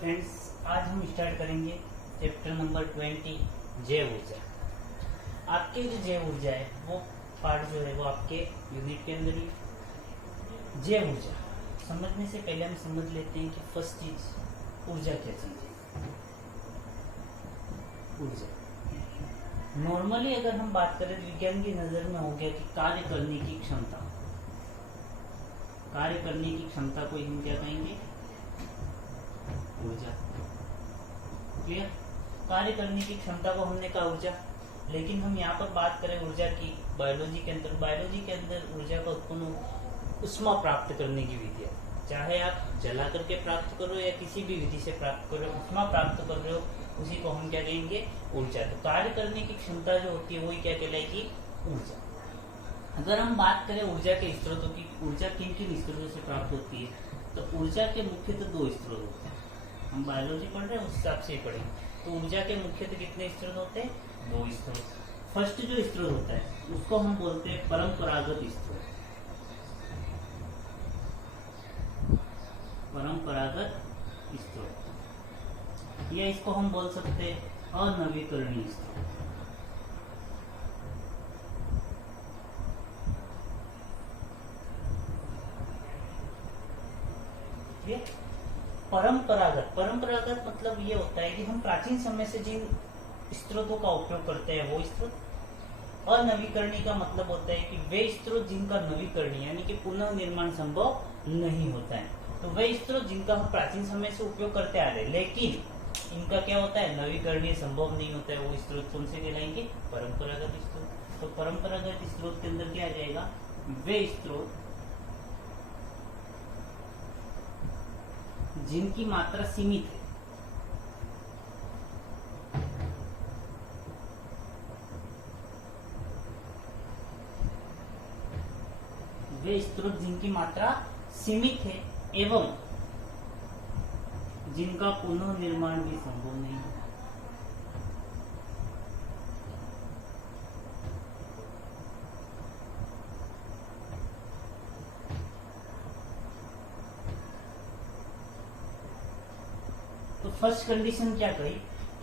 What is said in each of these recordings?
Friends, आज हम start करेंगे चैप्टर नंबर 20 जैव ऊर्जा। आपके जो जैव ऊर्जा है वो पार्ट जो है वो आपके यूनिट के अंदर ही। जैव ऊर्जा समझने से पहले हम समझ लेते हैं कि फर्स्ट चीज ऊर्जा क्या चीज है। ऊर्जा नॉर्मली अगर हम बात करें तो विज्ञान की नजर में हो गया कि कार्य करने की क्षमता। कार्य करने की क्षमता को हम क्या कहेंगे? ऊर्जा। क्लियर? कार्य करने की क्षमता को हमने कहा ऊर्जा। लेकिन हम यहाँ पर बात करें ऊर्जा की बायोलॉजी के अंदर ऊर्जा का उत्पन्न उष्मा प्राप्त करने की विधि है। चाहे आप जला करके प्राप्त करो या किसी भी विधि से प्राप्त करो, उष्मा प्राप्त कर रहे हो, उसी को हम क्या कहेंगे? ऊर्जा। तो कार्य करने की क्षमता जो होती है वही क्या कहलाएगी? ऊर्जा। अगर हम बात करें ऊर्जा के स्रोतों की, ऊर्जा किन किन स्रोतों से प्राप्त होती है, तो ऊर्जा के मुख्यतः दो स्रोत होते हैं। हम बायोलॉजी पढ़ रहे हैं उस हिसाब से ही पढ़ेंगे। तो ऊर्जा के मुख्यतः कितने स्रोत होते हैं? दो स्रोत। फर्स्ट जो स्रोत होता है उसको हम बोलते हैं परंपरागत स्रोत। परंपरागत स्रोत, या इसको हम बोल सकते हैं अनवीकरणीय स्रोत। परंपरागत मतलब ये होता है कि हम प्राचीन समय से जिन स्रोतों का उपयोग करते हैं वो स्रोत। अनवीकरणीय का मतलब होता है कि वे स्रोत जिनका नवीकरण यानी कि पुनः निर्माण संभव नहीं होता है। तो वे स्रोत जिनका हम प्राचीन समय से उपयोग करते आ रहे हैं लेकिन इनका क्या होता है? नवीकरणीय संभव नहीं होता है। वो स्रोत कौन से कहलाएंगे? परंपरागत स्रोत। तो परंपरागत स्रोत के अंदर क्या आ जाएगा? वे स्रोत जिनकी मात्रा सीमित है। वे स्रोत जिनकी मात्रा सीमित है एवं जिनका पुनः निर्माण भी संभव नहीं है। तो फर्स्ट कंडीशन क्या कही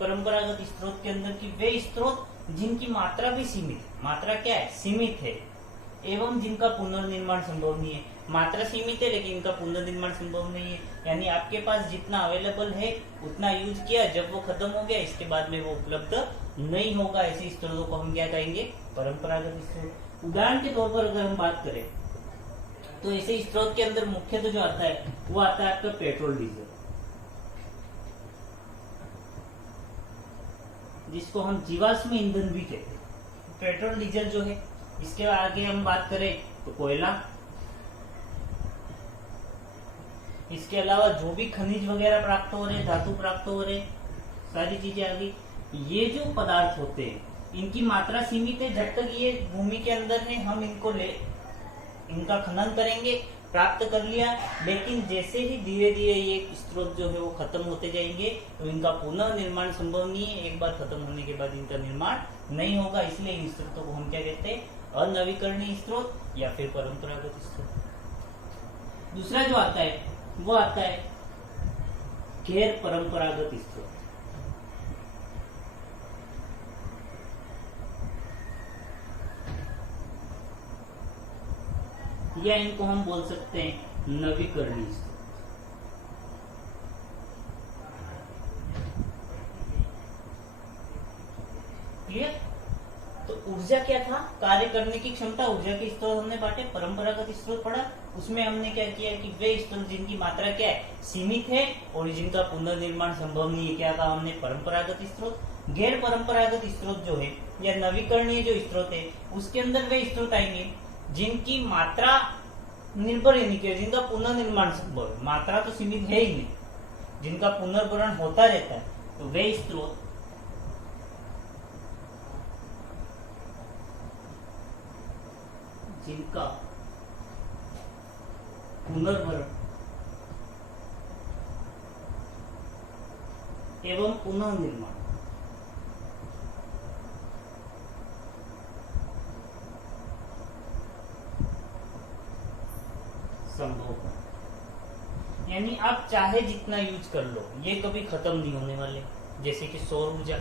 परंपरागत स्रोत के अंदर की? वे स्रोत जिनकी मात्रा भी सीमित है। मात्रा क्या है? सीमित है एवं जिनका पुनर्निर्माण संभव नहीं है। मात्रा सीमित है लेकिन इनका पुनर्निर्माण संभव नहीं है, यानी आपके पास जितना अवेलेबल है उतना यूज किया, जब वो खत्म हो गया इसके बाद में वो उपलब्ध नहीं होगा। ऐसे स्रोतों को हम क्या कहेंगे? परंपरागत स्रोत। उदाहरण के तौर पर अगर हम बात करें तो ऐसे स्रोत के अंदर मुख्यतः जो आता है वो आता है आपका पेट्रोल डीजल, जिसको हम जीवाश्म ईंधन भी कहते हैं। पेट्रोल डीजल जो है, इसके आगे हम बात करें तो कोयला, इसके अलावा जो भी खनिज वगैरह प्राप्त हो रहे, धातु प्राप्त हो रहे, सारी चीजें आ गई। ये जो पदार्थ होते हैं इनकी मात्रा सीमित है। जब तक ये भूमि के अंदर है हम इनका खनन करेंगे, प्राप्त कर लिया, लेकिन जैसे ही धीरे धीरे ये स्रोत जो है वो खत्म होते जाएंगे तो इनका पुनः निर्माण संभव नहीं है। एक बार खत्म होने के बाद इनका निर्माण नहीं होगा। इसलिए इन स्रोतों को हम क्या कहते हैं? अनवीकरणीय स्रोत या फिर परंपरागत स्रोत। दूसरा जो आता है वो आता है गैर परंपरागत स्रोत। या इनको हम बोल सकते हैं नवीकरणीय स्रोत। क्लियर? तो ऊर्जा क्या था? कार्य करने की क्षमता। ऊर्जा के स्रोत हमने बांटे, परंपरागत स्रोत पढ़ा, उसमें हमने क्या किया कि वे स्रोत जिनकी मात्रा क्या है? सीमित है और जिनका पुनर्निर्माण संभव नहीं है, क्या कहा हमने? परंपरागत स्रोत। गैर परंपरागत स्रोत जो है या नवीकरणीय जो स्रोत है उसके अंदर वे स्रोत आएंगे जिनकी मात्रा निर्भर नहीं किया, जिनका पुनर्निर्माण संभव है। मात्रा तो सीमित है ही नहीं, जिनका पुनर्भरण होता रहता है। तो वे स्रोत जिनका पुनर्भरण एवं पुनः निर्माण संभव है। यानी आप आप चाहे जितना यूज कर लो ये कभी खत्म नहीं होने वाले। जैसे कि सौर ऊर्जा,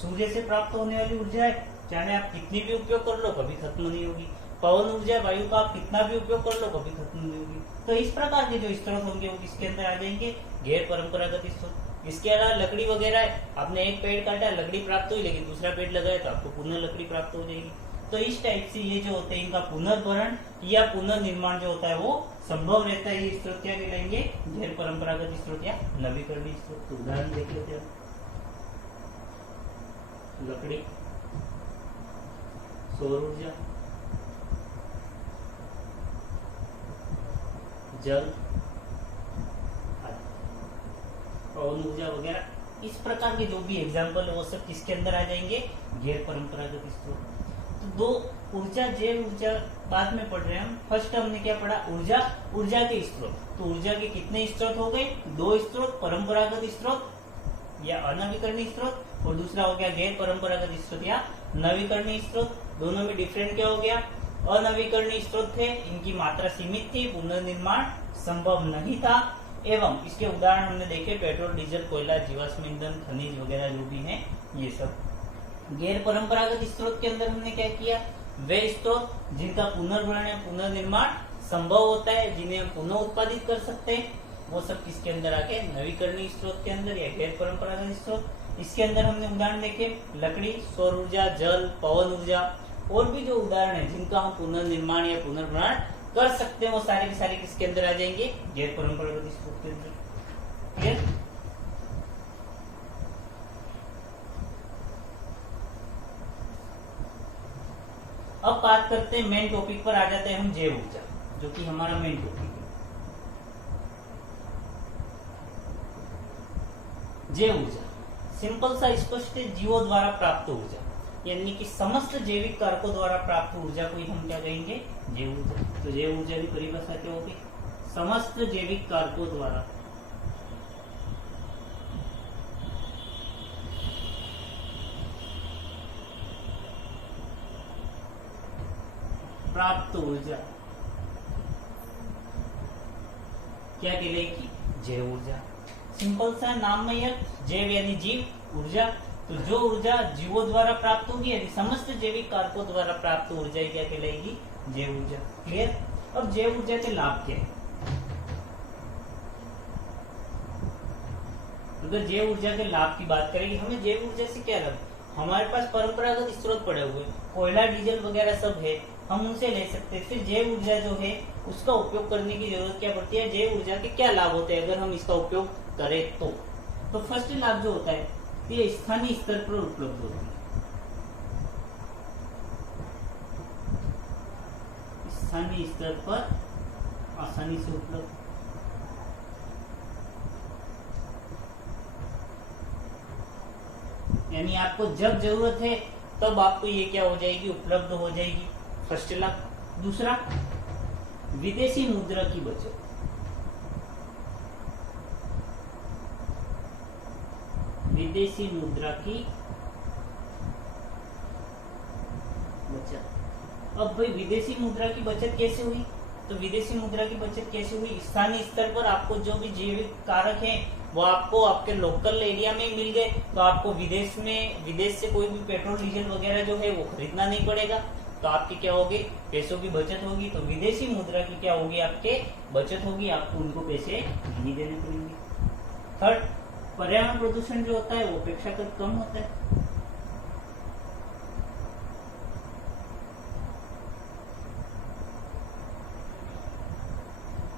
सूर्य से प्राप्त होने वाली ऊर्जा है, चाहे आप कितनी भी उपयोग कर लो कभी खत्म नहीं होगी। पवन ऊर्जा, वायु का आप कितना भी उपयोग कर लो कभी खत्म नहीं होगी। तो इस प्रकार के जो स्रोत होंगे वो किसके अंदर आ जाएंगे, गैर परंपरागत स्रोत। इसके अलावा लकड़ी वगैरह है, आपने एक पेड़ काटा, लकड़ी प्राप्त हुई, लेकिन दूसरा पेड़ लगाया तो आपको पुनः लकड़ी प्राप्त हो जाएगी। तो इस टाइप से ये जो होते हैं इनका पुनर्भरण या पुनर्निर्माण जो होता है वो संभव रहता है। ये स्रोत क्या कहलाएंगे, गैर परंपरागत स्रोत या नवीकरणीय स्रोत। तो उदाहरण देख लेते हैं। लकड़ी, सौर ऊर्जा, जल, पवन ऊर्जा वगैरह, इस प्रकार के जो भी एग्जाम्पल है वो सब किसके अंदर आ जाएंगे, गैर परंपरागत स्रोत। तो दो ऊर्जा, जैव ऊर्जा बाद में पढ़ रहे हैं हम। फर्स्ट हमने क्या पढ़ा, ऊर्जा, ऊर्जा के स्रोत। तो ऊर्जा के कितने स्रोत हो गए, दो स्रोत, परंपरागत स्रोत या अनवीकरणीय स्रोत, और दूसरा हो गया गैर परंपरागत स्रोत या नवीकरणीय स्रोत। दोनों में डिफरेंट क्या हो गया, अनवीकरणीय स्रोत थे, इनकी मात्रा सीमित थी, पुनर्निर्माण संभव नहीं था। एवं इसके उदाहरण हमने देखे, पेट्रोल, डीजल, कोयला, जीवाश्म ईंधन, खनिज वगैरह जो भी हैं ये सब। गैर परंपरागत स्रोत के अंदर हमने क्या किया, वे स्रोत जिनका पुनर्भरण या पुनर्निर्माण संभव होता है, जिन्हें हम पुनः उत्पादित कर सकते हैं, वो सब किसके अंदर आ गए, नवीकरणीय स्रोत के अंदर या गैर परंपरागत स्रोत। इसके अंदर हमने उदाहरण देखे, लकड़ी, सौर ऊर्जा, जल, पवन ऊर्जा, और भी जो उदाहरण है जिनका हम पुनर्निर्माण या पुनर्भरण कर सकते हैं वो सारे के सारे किसके अंदर आ जाएंगे, गैर परंपरागत स्रोत के अंदर। क्लियर? अब बात करते हैं, मेन टॉपिक पर आ जाते हैं हम, जैव ऊर्जा, जो कि हमारा मेन टॉपिक है। जैव ऊर्जा सिंपल सा स्पष्ट है, जीवों द्वारा प्राप्त ऊर्जा, यानी कि समस्त जैविक कारकों द्वारा प्राप्त ऊर्जा को ही हम क्या कहेंगे, जैव ऊर्जा। तो जैव ऊर्जा की परिभाषा क्या होगी, समस्त जैविक कारकों द्वारा प्राप्त ऊर्जा क्या कहलाएगी, जैव ऊर्जा। सिंपल सा नाम में यह, जैव यानी जीव, ऊर्जा, तो जो ऊर्जा जीवों द्वारा प्राप्त होगी यानी समस्त जैविक कारकों द्वारा प्राप्त ऊर्जा क्या कहलाएगी, जैव ऊर्जा। क्लियर? अब जैव ऊर्जा के लाभ क्या है, अगर जैव ऊर्जा के लाभ की बात करेंगे, हमें जैव ऊर्जा से क्या लाभ, हमारे पास परंपरागत स्रोत पड़े हुए, कोयला, डीजल वगैरह सब है, हम उनसे ले सकते हैं। फिर जैव ऊर्जा जो है उसका उपयोग करने की जरूरत क्या पड़ती है, जैव ऊर्जा के क्या लाभ होते हैं अगर हम इसका उपयोग करें तो फर्स्ट लाभ जो होता है ये स्थानीय स्तर पर उपलब्ध होती है। स्थानीय स्तर पर आसानी से उपलब्ध, यानी आपको जब जरूरत है तब आपको ये क्या हो जाएगी, उपलब्ध हो जाएगी। फर्स्ट लाभ। दूसरा, विदेशी मुद्रा की बचत। विदेशी मुद्रा की बचत। अब भाई विदेशी मुद्रा की बचत कैसे हुई, तो विदेशी मुद्रा की बचत कैसे हुई, स्थानीय स्तर पर आपको जो भी जैविक कारक हैं वो आपको आपके लोकल एरिया में मिल गए, तो आपको विदेश से कोई भी पेट्रोल डीजल वगैरह जो है वो खरीदना नहीं पड़ेगा, तो आपकी क्या होगी, पैसों की बचत होगी। तो विदेशी मुद्रा की क्या होगी, आपके बचत होगी, आपको उनको पैसे नहीं देने पड़ेंगे। थर्ड, पर्यावरण प्रदूषण जो होता है वो अपेक्षाकृत कम होता है।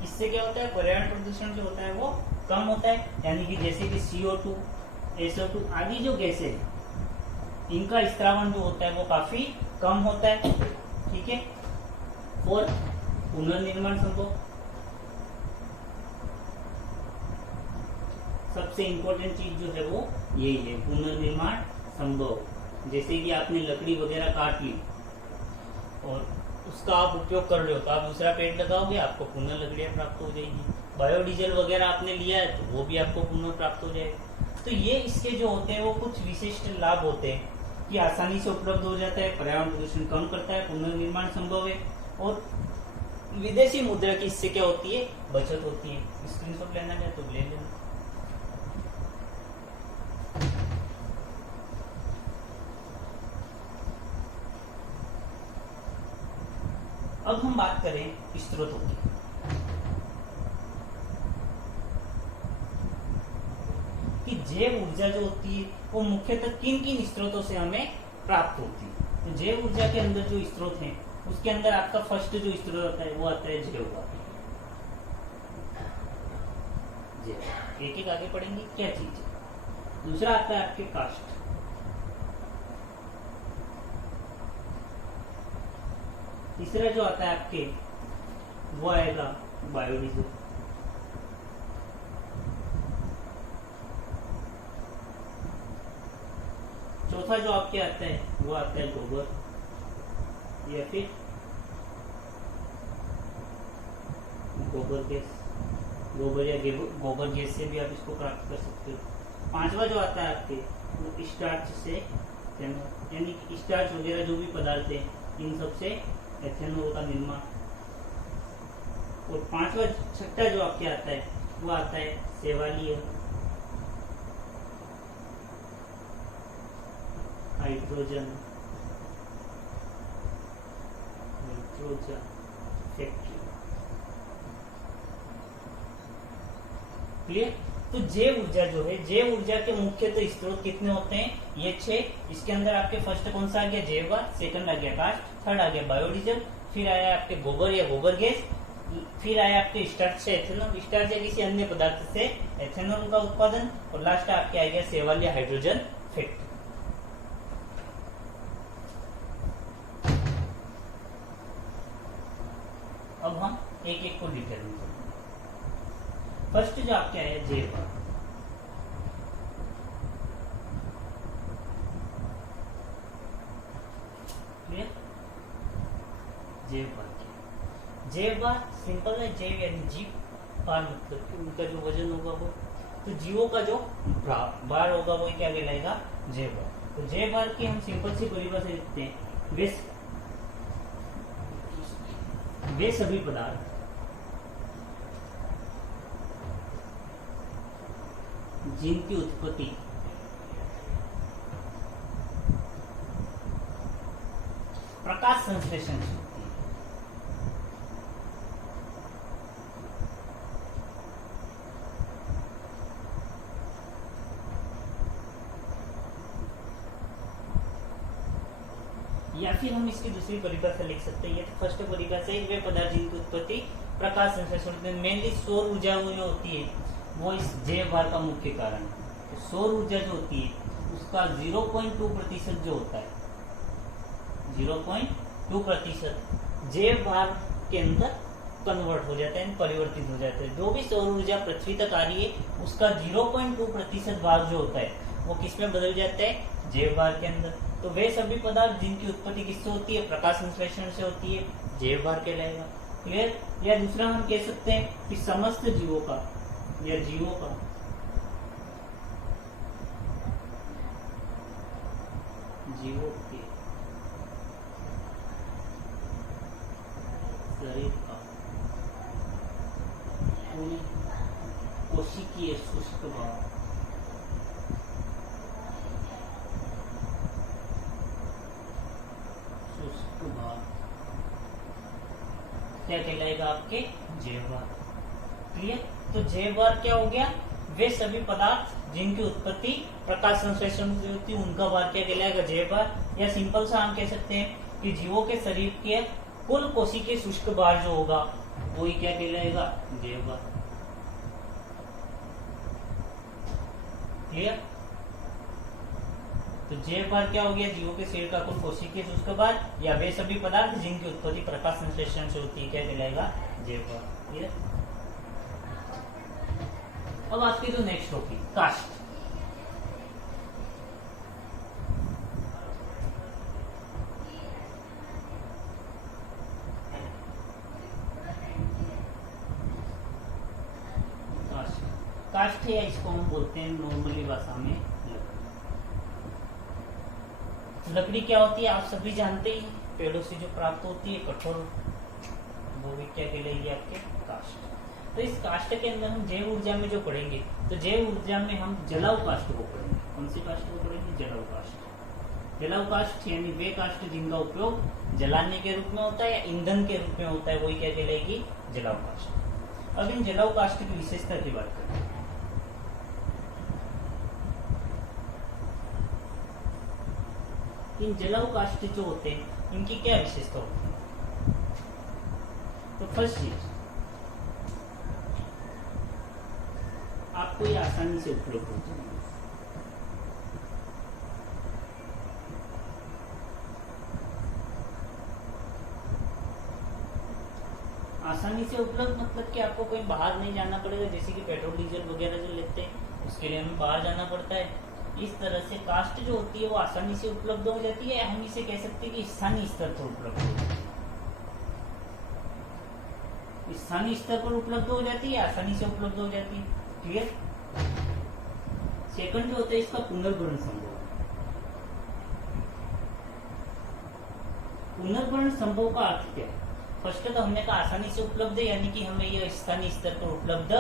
इससे क्या होता है, पर्यावरण प्रदूषण जो होता है वो कम होता है, यानी कि जैसे कि CO2, SO2 आदि जो गैसें हैं इनका स्त्रावण जो होता है वो काफी कम होता है। ठीक है। और पुनर्निर्माण संभव, सबसे इंपॉर्टेंट चीज जो है वो यही है, पुनर्निर्माण संभव। जैसे कि आपने लकड़ी वगैरह काट ली और उसका आप उपयोग कर रहे हो तो आप दूसरा पेड़ लगाओगे, आपको पुनः लकड़ियां प्राप्त हो जाएगी। बायोडीजल वगैरह आपने लिया है तो वो भी आपको पुनः प्राप्त हो जाएगा। तो ये इसके जो होते हैं वो कुछ विशिष्ट लाभ होते हैं कि आसानी से उपलब्ध हो जाता है, पर्यावरण प्रदूषण कम करता है, पुनर्निर्माण संभव है और विदेशी मुद्रा की इससे क्या होती है, बचत होती है। स्क्रीनशॉट लेना है तो ले लेना। अब हम बात करें स्रोतों की। कि जैव ऊर्जा जो होती है वो मुख्यतः किन किन स्रोतों से हमें प्राप्त होती है। तो जैव ऊर्जा के अंदर जो स्रोत है उसके अंदर आपका फर्स्ट जो स्रोत आता है वो आता है जैव। एक एक आगे पढ़ेंगे क्या चीज है। दूसरा आता है आपके काष्ठ। तीसरा जो आता है आपके वो आएगा बायोडीजल। चौथा जो आपके आता है वो आता है गोबर या फिर गोबर गैस। गोबर या गोबर गैस से भी आप इसको प्राप्त कर सकते हो। पांचवा जो आता है आपके वो स्टार्च से, यानी स्टार्च वगैरह जो भी पदार्थ है इन सब से एथेनॉल का निर्माण। और पांचवा छठा जो आपके आता है वो आता है सेवालीय हाइड्रोजन फैक्ट्री। क्लियर। तो जैव ऊर्जा जो है, जैव ऊर्जा के मुख्यतः स्रोत कितने होते हैं, ये 6। इसके अंदर आपके फर्स्ट कौन सा आ गया, जैव। सेकंड आ गया काष्ठ, थर्ड आ गया बायोडीजल, फिर आया आपके गोबर या गोबर गैस, फिर आया आपके स्टार्च से एथेनॉल, स्टार्च या किसी अन्य पदार्थ से एथेनॉल का उत्पादन, और लास्ट आपके आ गया सेवाल या हाइड्रोजन फैक्ट्री। अब हम एक एक को डिटेल में करेंगे। फर्स्ट जो आपके आया जैव। जैव सिंपल है, जैव यानी जीव, भार मतलब उनका जो वजन होगा वो, तो जीवों का जो भार होगा वो क्या कहलाएगा, जैव भार। तो जैव भार की हम सिंपल सी परिभाषा लिखते हैं, वे सभी पदार्थ जिनकी उत्पत्ति प्रकाश संश्लेषण से होती है। या फिर हम इसकी दूसरी परिभाषा लिख सकते हैं, ये तो फर्स्ट परिभाषा है, वे पदार्थ जिनकी उत्पत्ति प्रकाश संश्लेषण, मेनली सौर ऊर्जा जो होती है वो इस जैव भार का मुख्य कारण है। तो सौर ऊर्जा जो होती है उसका 0.2% जो होता है, 0.2% जैव भार के अंदर कन्वर्ट हो जाता है, परिवर्तित हो जाता है। जो भी सौर ऊर्जा पृथ्वी तक आ रही है उसका 0.2% भाग जो होता है वो किसमें बदल जाता है, जैव भार के अंदर। तो वे सभी पदार्थ जिनकी उत्पत्ति किससे होती है, प्रकाश संश्लेषण से होती है, जैव भार कहलाएगा। क्लियर। या दूसरा हम कह सकते हैं कि समस्त जीवों का या जीवों का जीवों के शरीर का कुल कोशिकीय शुष्क भाग क्या कहलाएगा, आपके जैव भार। क्लियर। तो जैव भार क्या हो गया, वे सभी पदार्थ जिनकी उत्पत्ति प्रकाश संश्लेषण से होती है उनका भार क्या कहलाएगा, जैव भार। या सिंपल सा हम कह सकते हैं कि जीवों के शरीर के कुल कोशिकीय शुष्क भार जो होगा वो ही क्या कहलाएगा, जैव भार। क्लियर। तो जैव भार क्या हो गया, जीवों के शरीर का कुल कोशिकीय शुष्क भार या वे सभी पदार्थ जिनकी उत्पत्ति प्रकाश संश्लेषण से होती है क्या कहलाएगा, जैव भार। क्लियर। अब आपकी जो नेक्स्ट होगी काष्ठ। काष्ठ या इसको हम बोलते हैं नॉर्मली भाषा में लकड़ी। लकड़ी क्या होती है आप सभी जानते ही, पेड़ों से जो प्राप्त होती है, कठोर वो भी क्या कहलाएगी आपके काष्ठ। तो इस काष्ठ के अंदर हम जैव ऊर्जा में जो पढ़ेंगे, तो जैव ऊर्जा में हम जलाऊ काष्ठ को पढ़ेंगे। कौन सी काष्ठ को पढ़ेंगे? जलाऊ काष्ठ। जलाऊ काष्ठ यानी वे काष्ठ जिनका उपयोग जलाने के रूप में होता है या ईंधन के रूप में होता है, वही क्या कहलाएगी? जलाऊ काष्ठ। अब इन जलाऊ काष्ठ की विशेषता की बात करें। इन जलाऊ काष्ठ जो होते हैं इनकी क्या विशेषता होती है? तो फर्स्ट चीज, आपको ये आसानी से उपलब्ध हो जाएंगे। आसानी से उपलब्ध मतलब कि आपको कहीं बाहर नहीं जाना पड़ेगा, जैसे कि पेट्रोल डीजल वगैरह जो लेते हैं उसके लिए हमें बाहर जाना पड़ता है। इस तरह से काष्ठ जो होती है वो आसानी से उपलब्ध हो जाती है। हम इसे कह सकते हैं कि स्थानीय स्तर पर उपलब्ध हो जाती है। स्थानीय स्तर पर उपलब्ध हो जाती है, आसानी से उपलब्ध हो जाती है। क्लियर? सेकंड जो होता है इसका पुनर्भरण संभव। पुनर्भरण संभव का अर्थ क्या है? फर्स्ट तो हमने कहा आसानी से उपलब्ध है, यानी कि हमें यह स्थानीय स्तर पर उपलब्ध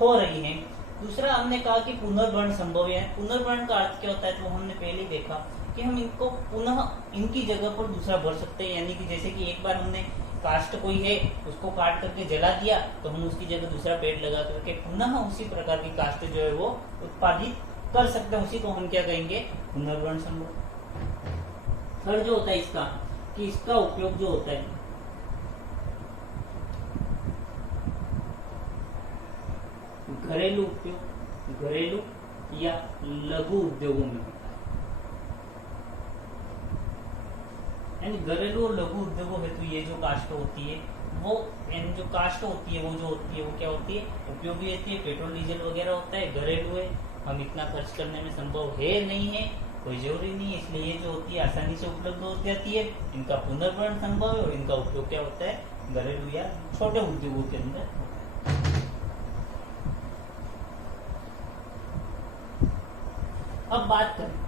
हो रही है। दूसरा हमने कहा कि पुनर्भरण संभव है। पुनर्भरण का अर्थ क्या होता है? तो हमने पहले देखा कि हम इनको पुनः इनकी जगह पर दूसरा भर सकते हैं, यानी कि जैसे कि एक बार हमने काष्ठ कोई है उसको काट करके जला दिया तो हम उसकी जगह दूसरा पेड़ लगा करके पुनः उसी प्रकार की काष्ठ जो है वो उत्पादित कर सकते हैं। उसी को हम क्या कहेंगे? पुनर्भरण संभव। थर्ड जो होता है इसका कि इसका उपयोग जो होता है घरेलू उपयोग, घरेलू या लघु उद्योगों में होता है। यानी घरेलू और लघु उद्योगों हेतु ये जो काष्ठ होती है वो जो काष्ठ होती है वो क्या होती है? उपयोगी होती है। पेट्रोल डीजल वगैरह होता है, घरेलू है, हम इतना खर्च करने में संभव है नहीं है, कोई जरूरी नहीं है, इसलिए ये जो होती है आसानी से उपलब्ध हो जाती है। इनका पुनर्भरण संभव है और इनका उपयोग क्या होता है? घरेलू या छोटे उद्योगों के अंदर। अब बात करें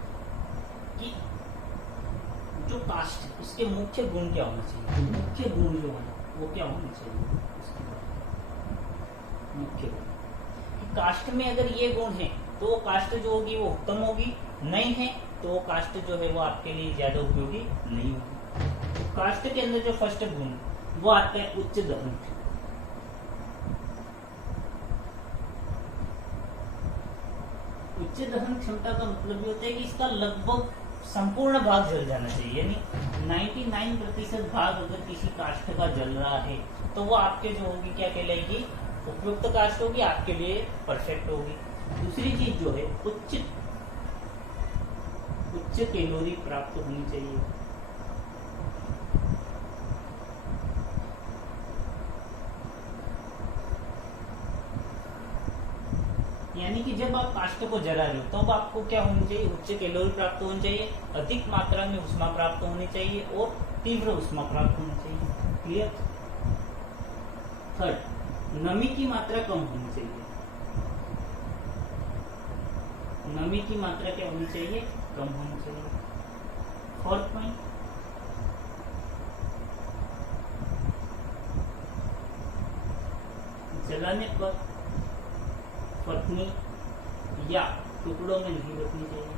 कि जो काष्ठ है उसके मुख्य गुण क्या होना चाहिए। मुख्य गुण जो है वो क्या होना चाहिए? मुख्य गुण, काष्ठ में अगर ये गुण है तो वो काष्ठ जो होगी वो उत्तम होगी, नहीं है तो वो काष्ठ जो है वो आपके लिए ज्यादा उपयोगी नहीं होगी। तो काष्ठ के अंदर जो फर्स्ट गुण वो आता है उच्च दहन। उच्च दहन क्षमता का मतलब ये होता है कि इसका लगभग संपूर्ण भाग जल जाना चाहिए, यानी 99% भाग अगर किसी काष्ठ का जल रहा है तो वो आपके जो होगी क्या कहलाएगी? उपयुक्त काष्ठ होगी, आपके लिए परफेक्ट होगी। दूसरी चीज जो है उच्च कैलोरी प्राप्त होनी चाहिए। यानी कि जब आप काष्ठ को जला रहे हो तब तो आपको क्या होनी चाहिए? उच्च कैलोरी प्राप्त होनी चाहिए, अधिक मात्रा में उष्मा प्राप्त होनी चाहिए और तीव्र उष्मा प्राप्त होनी चाहिए। क्लियर? थर्ड, नमी की मात्रा कम होनी चाहिए। नमी की मात्रा क्या होनी चाहिए? कम होनी चाहिए। फोर्थ पॉइंट, जलाने पर पत्नी या टुकड़ों में नहीं रखनी चाहिए,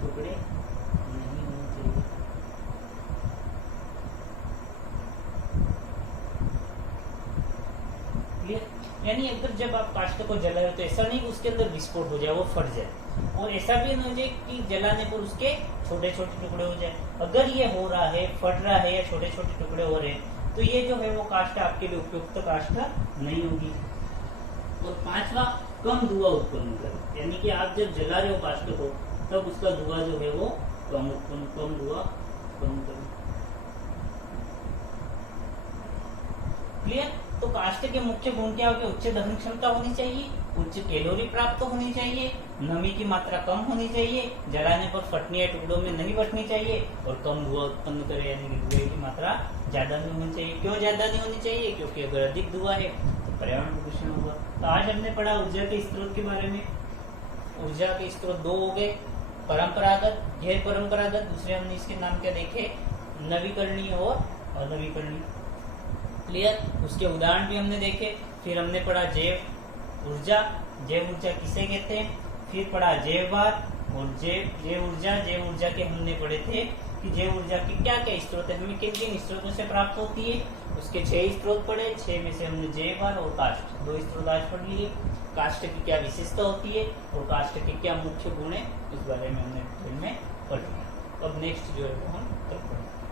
टुकड़े नहीं होने चाहिए। क्लियर? यानी अगर जब आप काष्ठ को जला रहे हो तो ऐसा नहीं कि उसके अंदर विस्फोट हो जाए, वो फट जाए, और ऐसा भी नहीं हो जाए कि जलाने पर उसके छोटे छोटे टुकड़े हो जाए। अगर ये हो रहा है, फट रहा है या छोटे छोटे टुकड़े हो रहे हैं तो ये जो है वो काष्ठ आपके लिए उपयुक्त काष्ठ नहीं होगी। और पांचवा, कम धुआं उत्पन्न करे, यानी कि आप जब जला रहे हो काष्ठ को तब उसका धुआं जो है वो कम धुआं उत्पन्न करे। क्लियर? तो काष्ठ के मुख्य गुण क्या होंगे? उच्च दहन क्षमता होनी चाहिए, उच्च कैलोरी प्राप्त होनी चाहिए, नमी की मात्रा कम होनी चाहिए, जलाने पर फटने या टुकड़ों में नहीं बटनी चाहिए, और कम धुआं उत्पन्न करे, यानी कि धुएं की मात्रा ज्यादा नहीं होनी चाहिए। क्यों ज्यादा नहीं होनी चाहिए? क्योंकि अगर अधिक धुआं है तो पर्यावरण प्रदूषण होगा। तो आज हमने पढ़ा ऊर्जा के स्रोत के बारे में। ऊर्जा के स्रोत दो हो गए, परंपरागत, गैर परंपरागत। दूसरे हमने इसके नाम क्या देखे? नवीकरणीय और अनवीकरणीय। क्लियर। उसके उदाहरण भी हमने देखे। फिर हमने पढ़ा जैव ऊर्जा। जैव ऊर्जा किसे कहते हैं। फिर पढ़ा जैव भार और जैव ऊर्जा के हमने पढ़े थे कि जैव ऊर्जा के क्या क्या स्रोत है, हमें किन किन स्रोतों से प्राप्त होती है। उसके 6 स्रोत पढ़े। 6 में से हमने जैव भार और काष्ठ 2 स्रोत आज पढ़ लिए। काष्ठ की क्या विशेषता होती है और काष्ठ के क्या मुख्य गुण है, इस बारे में हमने फिर में पढ़ लिया। अब नेक्स्ट जो है वो हम कल पढ़ेंगे।